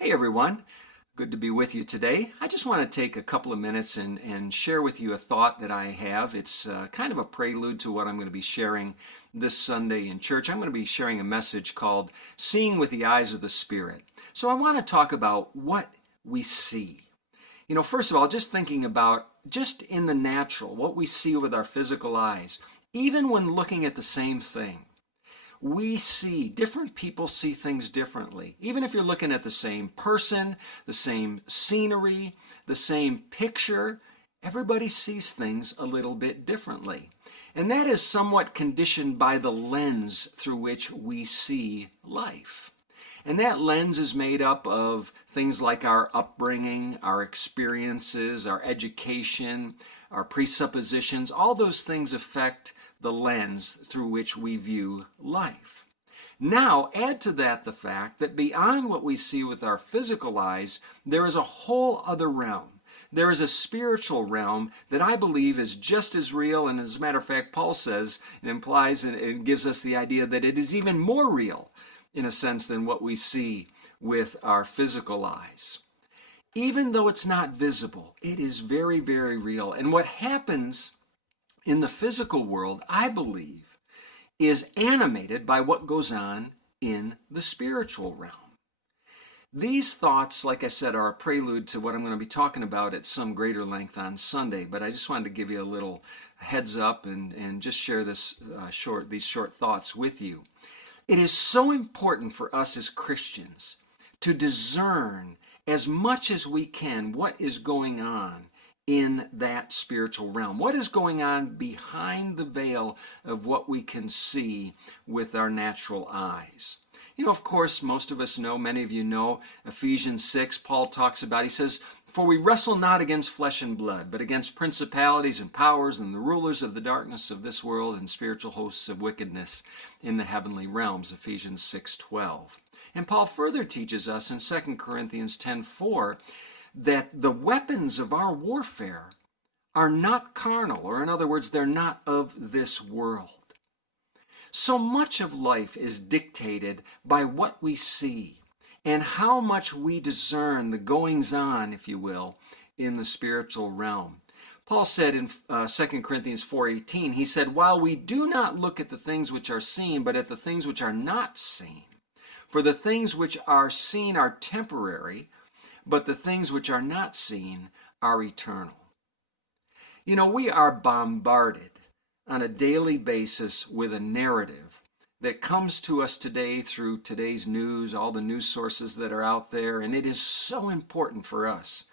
Hey everyone, good to be with you today. I just want to take a couple of minutes and share with you a thought that I have. It's kind of a prelude to what I'm going to be sharing this Sunday in church. I'm going to be sharing a message called Seeing with the Eyes of the Spirit. So I want to talk about what we see. First of all, just thinking about just in the natural, what we see with our physical eyes, even when looking at the same thing. Different people see things differently. Even if you're looking at the same person, the same scenery, the same picture, everybody sees things a little bit differently. And that is somewhat conditioned by the lens through which we see life. And that lens is made up of things like our upbringing, our experiences, our education, our presuppositions. All those things affect the lens through which we view life. Now, add to that the fact that beyond what we see with our physical eyes, there is a whole other realm. There is a spiritual realm that I believe is just as real, and as a matter of fact, Paul says, it implies and it gives us the idea that it is even more real, in a sense, than what we see with our physical eyes. Even though it's not visible, it is very, very real. And what happens in the physical world, I believe, is animated by what goes on in the spiritual realm. These thoughts, like I said, are a prelude to what I'm going to be talking about at some greater length on Sunday, but I just wanted to give you a little heads up and just share these short thoughts with you. It is so important for us as Christians to discern as much as we can what is going on in that spiritual realm. What is going on behind the veil of what we can see with our natural eyes? Of course, most of us know, many of you know, Ephesians 6, Paul talks about, he says, "For we wrestle not against flesh and blood, but against principalities and powers and the rulers of the darkness of this world and spiritual hosts of wickedness in the heavenly realms," Ephesians 6:12. And Paul further teaches us in 2 Corinthians 10:4 that the weapons of our warfare are not carnal, or in other words, they're not of this world. So much of life is dictated by what we see and how much we discern the goings-on, if you will, in the spiritual realm. Paul said in 2 Corinthians 4:18, he said, "While we do not look at the things which are seen, but at the things which are not seen. For the things which are seen are temporary, but the things which are not seen are eternal." We are bombarded on a daily basis with a narrative that comes to us today through today's news, all the news sources that are out there, and it is so important for us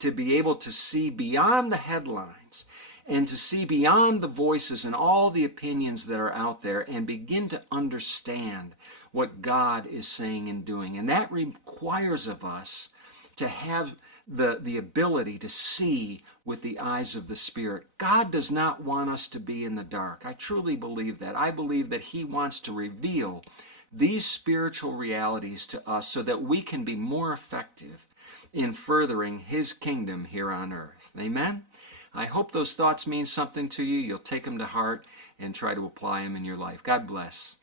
to be able to see beyond the headlines and to see beyond the voices and all the opinions that are out there and begin to understand what God is saying and doing. And that requires of us to have the ability to see with the eyes of the Spirit. God does not want us to be in the dark. I truly believe that. I believe that He wants to reveal these spiritual realities to us so that we can be more effective in furthering His kingdom here on earth. Amen? I hope those thoughts mean something to you. You'll take them to heart and try to apply them in your life. God bless.